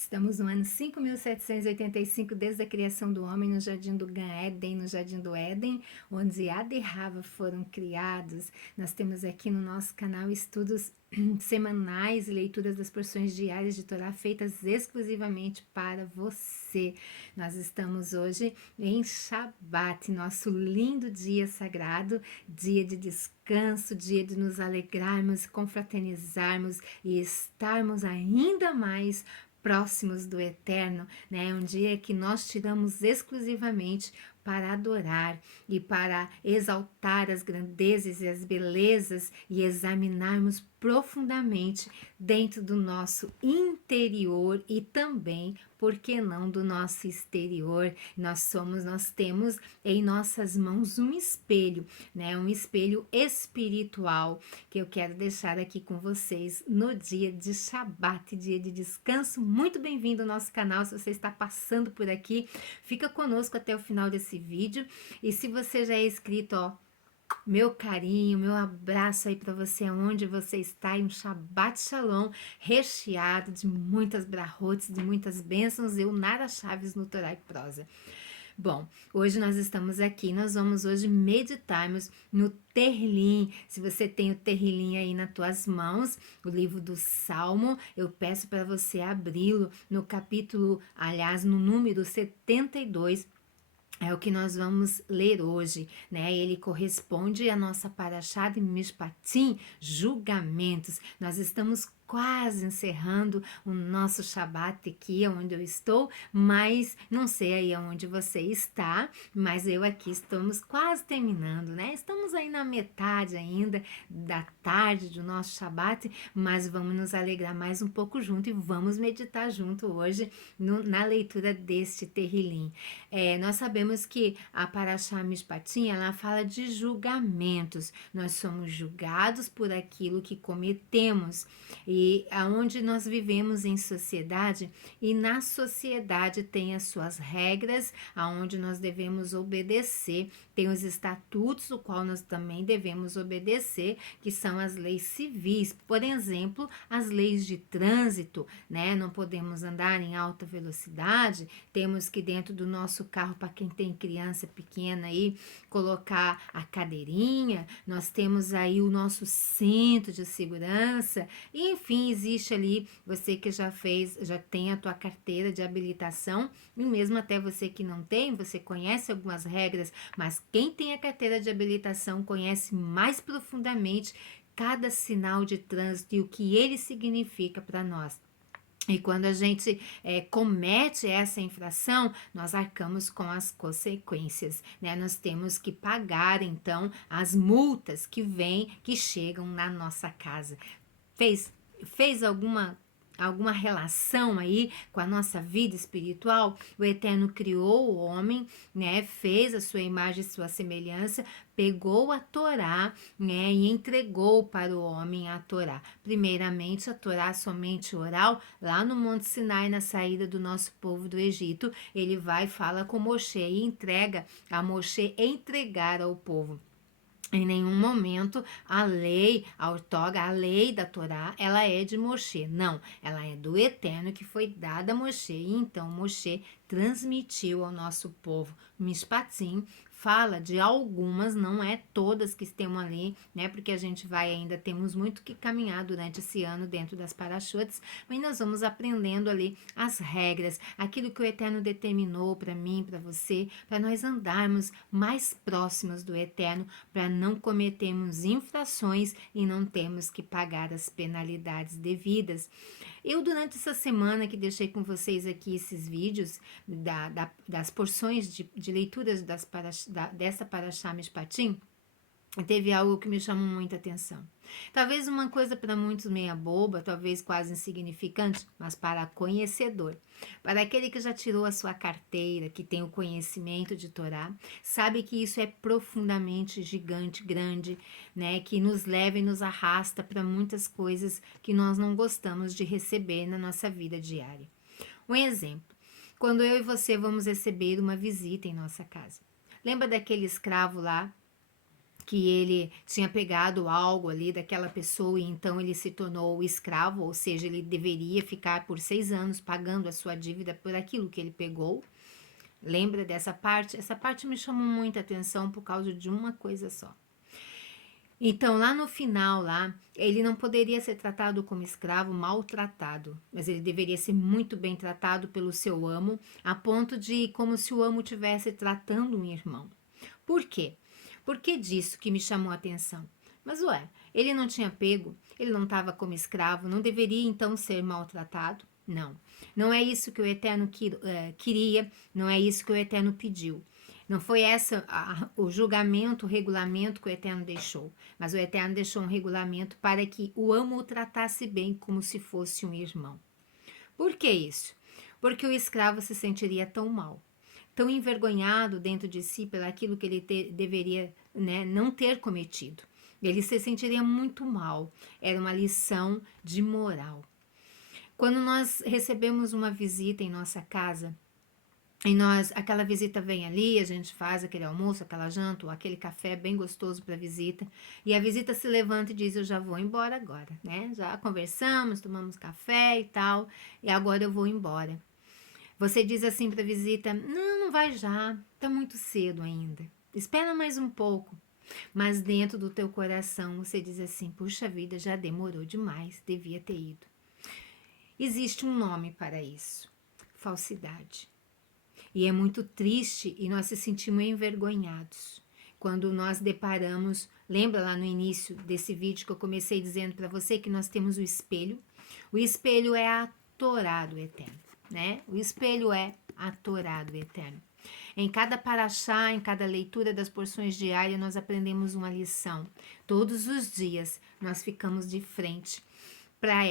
Estamos no ano 5.785 desde a criação do homem no jardim do Gan Éden, no jardim do Éden, onde Ada e Rava foram criados. Nós temos aqui no nosso canal estudos semanais e leituras das porções diárias de Torá feitas exclusivamente para você. Nós estamos hoje em Shabat, nosso lindo dia sagrado, dia de descanso, dia de nos alegrarmos, confraternizarmos e estarmos ainda mais próximos do Eterno, né? Um dia que nós tiramos exclusivamente para adorar e para exaltar as grandezas e as belezas e examinarmos profundamente dentro do nosso interior e também, por que não, do nosso exterior. Nós temos em nossas mãos um espelho, né? Um espelho espiritual que eu quero deixar aqui com vocês no dia de Shabat, dia de descanso. Muito bem-vindo ao nosso canal. Se você está passando por aqui, fica conosco até o final desse vídeo. E se você já é inscrito, ó, meu carinho, meu abraço aí para você, onde você está, e um Shabbat Shalom recheado de muitas brahot, de muitas bênçãos. Eu, Nara Chaves, no Torá e Prosa. Bom, hoje nós estamos aqui, nós vamos hoje meditarmos no Terrilim. Se você tem o Terrilim aí nas tuas mãos, o livro do Salmo, eu peço para você abri-lo no capítulo, aliás, no número 72. É o que nós vamos ler hoje, né? Ele corresponde à nossa Parashá de Mishpatim, julgamentos. Nós estamos quase encerrando o nosso Shabat aqui, onde eu estou, mas não sei aí onde você está, mas eu aqui estamos quase terminando, né? Estamos aí na metade ainda da tarde do nosso Shabat, mas vamos nos alegrar mais um pouco junto e vamos meditar junto hoje na leitura deste Terrilim. Nós sabemos que a Parashá Mishpatim, ela fala de julgamentos. Nós somos julgados por aquilo que cometemos e aonde nós vivemos em sociedade, e na sociedade tem as suas regras, aonde nós devemos obedecer, tem os estatutos, o qual nós também devemos obedecer, que são as leis civis, por exemplo, as leis de trânsito, né? Não podemos andar em alta velocidade, temos que dentro do nosso carro, para quem tem criança pequena aí, colocar a cadeirinha, nós temos aí o nosso cinto de segurança, e enfim, existe ali, você que já tem a tua carteira de habilitação, e mesmo até você que não tem, você conhece algumas regras, mas quem tem a carteira de habilitação conhece mais profundamente cada sinal de trânsito e o que ele significa para nós. E quando a gente comete essa infração, nós arcamos com as consequências, né? Nós temos que pagar, então, as multas que chegam na nossa casa. Fez alguma relação aí com a nossa vida espiritual? O Eterno criou o homem, né? Fez a sua imagem e sua semelhança, pegou a Torá, né? E entregou para o homem a Torá. Primeiramente, a Torá somente oral, lá no Monte Sinai, na saída do nosso povo do Egito, ele vai e fala com Moshe e entrega a Moshe entregar ao povo. Em nenhum momento a lei, a ortoga, a lei da Torá, ela é de Moshe. Não, ela é do Eterno que foi dada a Moshe. E então Moshe transmitiu ao nosso povo. Mishpatim fala de algumas, não é todas que estão ali, né? Porque a gente temos muito que caminhar durante esse ano dentro das parashotes, mas nós vamos aprendendo ali as regras, aquilo que o Eterno determinou para mim, para você, para nós andarmos mais próximos do Eterno, para não cometermos infrações e não termos que pagar as penalidades devidas. Eu, durante essa semana que deixei com vocês aqui esses vídeos das porções de leituras dessa Parashá Mishpatim, teve algo que me chamou muita atenção. Talvez uma coisa para muitos meia boba, talvez quase insignificante, mas para conhecedor, para aquele que já tirou a sua carteira, que tem o conhecimento de Torá, sabe que isso é profundamente gigante, grande, né, que nos leva e nos arrasta para muitas coisas que nós não gostamos de receber na nossa vida diária. Um exemplo, quando eu e você vamos receber uma visita em nossa casa. Lembra daquele escravo lá que ele tinha pegado algo ali daquela pessoa e então ele se tornou escravo, ou seja, ele deveria ficar por 6 anos pagando a sua dívida por aquilo que ele pegou. Lembra dessa parte? Essa parte me chamou muita atenção por causa de uma coisa só. Então, lá no final, lá, ele não poderia ser tratado como escravo, maltratado, mas ele deveria ser muito bem tratado pelo seu amo, a ponto de como se o amo estivesse tratando um irmão. Por quê? Por que disso que me chamou a atenção? Mas ué, ele não tinha pego, ele não estava como escravo, não deveria então ser maltratado? Não, não é isso que o Eterno queria, não é isso que o Eterno pediu. Não foi essa o julgamento, o regulamento que o Eterno deixou, mas o Eterno deixou um regulamento para que o amo o tratasse bem como se fosse um irmão. Por que isso? Porque o escravo se sentiria tão mal, tão envergonhado dentro de si pelaquilo que ele deveria, né, não ter cometido. Ele se sentiria muito mal. Era uma lição de moral. Quando nós recebemos uma visita em nossa casa, e aquela visita vem ali, a gente faz aquele almoço, aquela janta, ou aquele café bem gostoso para a visita, e a visita se levanta e diz: eu já vou embora agora, né? Já conversamos, tomamos café e tal, e agora eu vou embora. Você diz assim para a visita: não, não vai já, tá muito cedo ainda. Espera mais um pouco. Mas dentro do teu coração você diz assim: puxa vida, já demorou demais, devia ter ido. Existe um nome para isso: falsidade. E é muito triste e nós se sentimos envergonhados quando nós deparamos. Lembra lá no início desse vídeo que eu comecei dizendo para você que nós temos o espelho? O espelho é a Torá do Eterno, né? O espelho é a Torá do Eterno. Em cada paraxá, em cada leitura das porções diárias, nós aprendemos uma lição. Todos os dias nós ficamos de frente para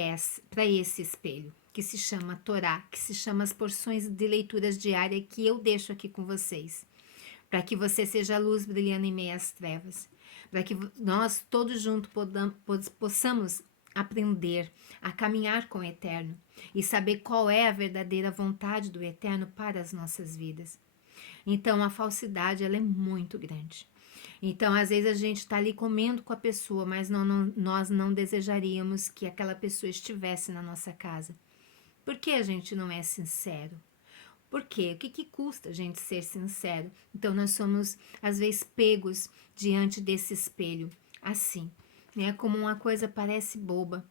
esse espelho, que se chama Torá, que se chama as porções de leituras diárias que eu deixo aqui com vocês, para que você seja a luz brilhando em meio às trevas, para que nós todos juntos possamos aprender a caminhar com o Eterno e saber qual é a verdadeira vontade do Eterno para as nossas vidas. Então, a falsidade, ela é muito grande. Então, às vezes a gente está ali comendo com a pessoa, mas nós não desejaríamos que aquela pessoa estivesse na nossa casa. Por que a gente não é sincero? Por quê? O que custa a gente ser sincero? Então, nós somos, às vezes, pegos diante desse espelho, assim, né? Como uma coisa parece boba,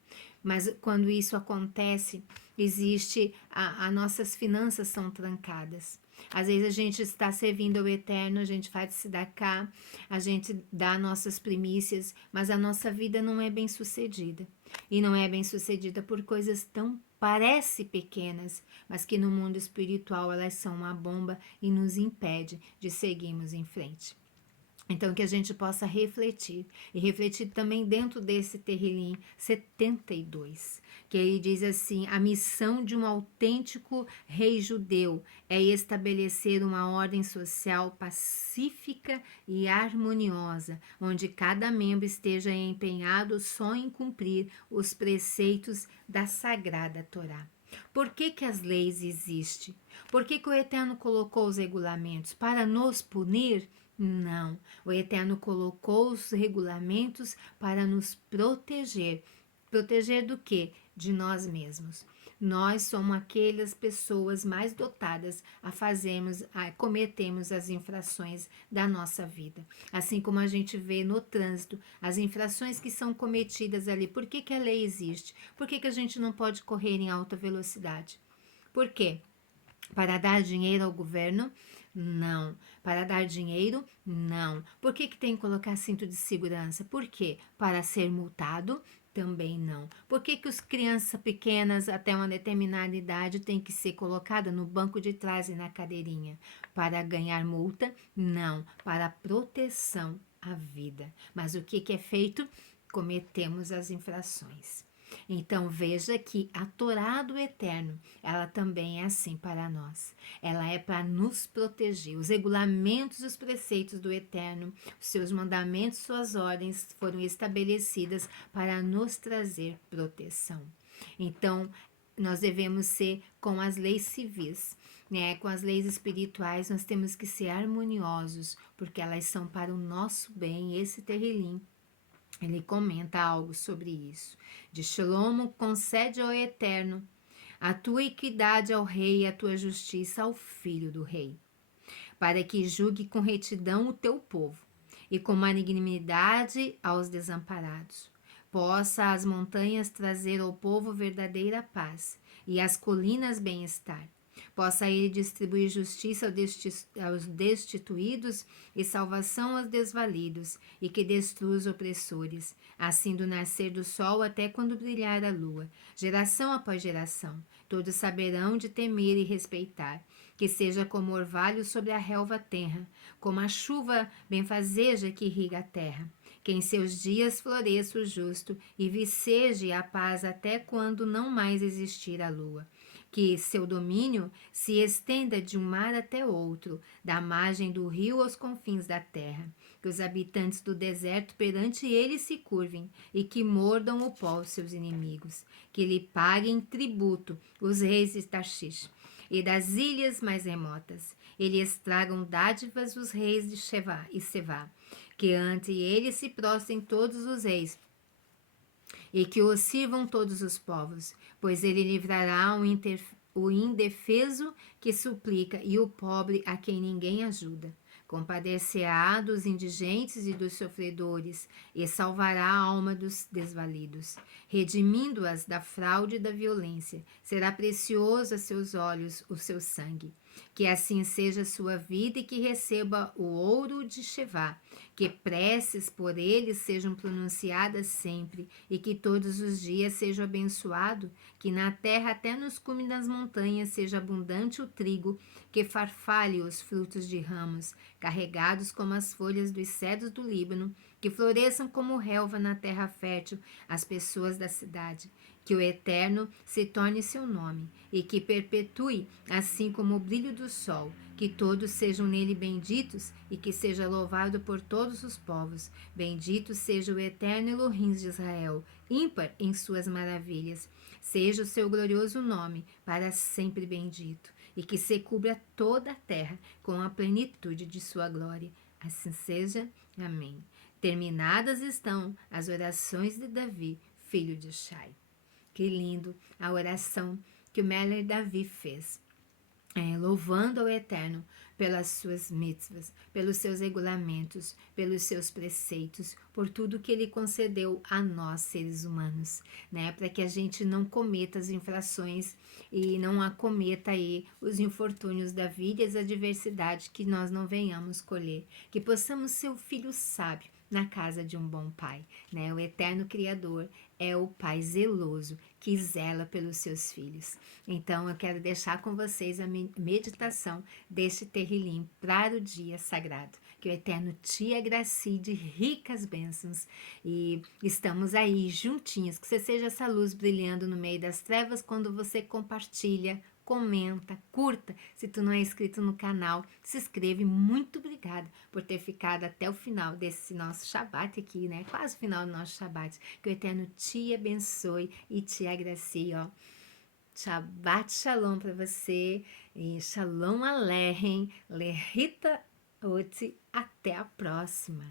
mas quando isso acontece, existe, as nossas finanças são trancadas. Às vezes a gente está servindo ao Eterno, a gente faz se dar cá, a gente dá nossas primícias, mas a nossa vida não é bem sucedida. E não é bem sucedida por coisas tão parece pequenas, mas que no mundo espiritual elas são uma bomba e nos impede de seguirmos em frente. Então, que a gente possa refletir, e refletir também dentro desse Terrilim 72, que ele diz assim: a missão de um autêntico rei judeu é estabelecer uma ordem social pacífica e harmoniosa, onde cada membro esteja empenhado só em cumprir os preceitos da Sagrada Torá. Por que as leis existem? Por que o Eterno colocou os regulamentos? Para nos punir? Não, o Eterno colocou os regulamentos para nos proteger. Proteger do quê? De nós mesmos. Nós somos aquelas pessoas mais dotadas a cometermos as infrações da nossa vida. Assim como a gente vê no trânsito, as infrações que são cometidas ali. Por que a lei existe? Por que a gente não pode correr em alta velocidade? Por quê? Para dar dinheiro ao governo? Não. Para dar dinheiro? Não. Por que tem que colocar cinto de segurança? Por quê? Para ser multado? Também não. Por que as crianças pequenas até uma determinada idade têm que ser colocadas no banco de trás e na cadeirinha? Para ganhar multa? Não. Para proteção à vida. Mas o que é feito? Cometemos as infrações. Então veja que a Torá do Eterno, ela também é assim para nós. Ela é para nos proteger. Os regulamentos e os preceitos do Eterno, os seus mandamentos, suas ordens foram estabelecidas para nos trazer proteção. Então, nós devemos ser com as leis civis, né? Com as leis espirituais nós temos que ser harmoniosos, porque elas são para o nosso bem. Esse Terrilim, ele comenta algo sobre isso. De Shlomo, concede ao Eterno a tua equidade ao rei e a tua justiça ao filho do rei, para que julgue com retidão o teu povo e com magnanimidade aos desamparados. Possa as montanhas trazer ao povo verdadeira paz e as colinas bem-estar. Possa ele distribuir justiça aos destituídos e salvação aos desvalidos, e que destrua os opressores, assim do nascer do sol até quando brilhar a lua, geração após geração. Todos saberão de temer e respeitar, que seja como orvalho sobre a relva tenra, como a chuva benfazeja que irriga a terra. Que em seus dias floresça o justo e viceje a paz até quando não mais existir a lua. Que seu domínio se estenda de um mar até outro, da margem do rio aos confins da terra. Que os habitantes do deserto perante ele se curvem e que mordam o pó os seus inimigos. Que lhe paguem tributo os reis de Tarshish e das ilhas mais remotas. Eles tragam dádivas os reis de Sheva e Sevá. Que ante ele se prostrem todos os reis, e que o sirvam todos os povos, pois ele livrará o indefeso que suplica e o pobre a quem ninguém ajuda. Compadecerá dos indigentes e dos sofredores e salvará a alma dos desvalidos, redimindo-as da fraude e da violência. Será precioso a seus olhos o seu sangue. Que assim seja a sua vida e que receba o ouro de Shevá, que preces por ele sejam pronunciadas sempre e que todos os dias seja abençoado, que na terra até nos cumes das montanhas seja abundante o trigo, que farfalhe os frutos de ramos, carregados como as folhas dos cedros do Líbano, que floresçam como relva na terra fértil as pessoas da cidade. Que o Eterno se torne seu nome e que perpetue, assim como o brilho do sol, que todos sejam nele benditos e que seja louvado por todos os povos. Bendito seja o Eterno Elohim de Israel, ímpar em suas maravilhas. Seja o seu glorioso nome para sempre bendito e que se cubra toda a terra com a plenitude de sua glória. Assim seja. Amém. Terminadas estão as orações de Davi, filho de Shai. Que lindo a oração que o Melech Davi fez, louvando ao Eterno pelas suas mitzvahs, pelos seus regulamentos, pelos seus preceitos, por tudo que ele concedeu a nós, seres humanos, né? Para que a gente não cometa as infrações e não acometa aí os infortúnios da vida e as adversidades que nós não venhamos colher. Que possamos ser o filho sábio na casa de um bom pai, né? O eterno Criador é o pai zeloso que zela pelos seus filhos. Então eu quero deixar com vocês a meditação deste Terrilim para o dia sagrado. Que o Eterno te agracie de ricas bênçãos e estamos aí juntinhos. Que você seja essa luz brilhando no meio das trevas quando você compartilha, comenta, curta. Se tu não é inscrito no canal, se inscreve. Muito obrigada por ter ficado até o final desse nosso Shabat aqui, né? Quase o final do nosso Shabat. Que o Eterno te abençoe e te agracie, ó. Shabbat Shalom para você e Shalom Aleichem, Lerita Oti. Até a próxima.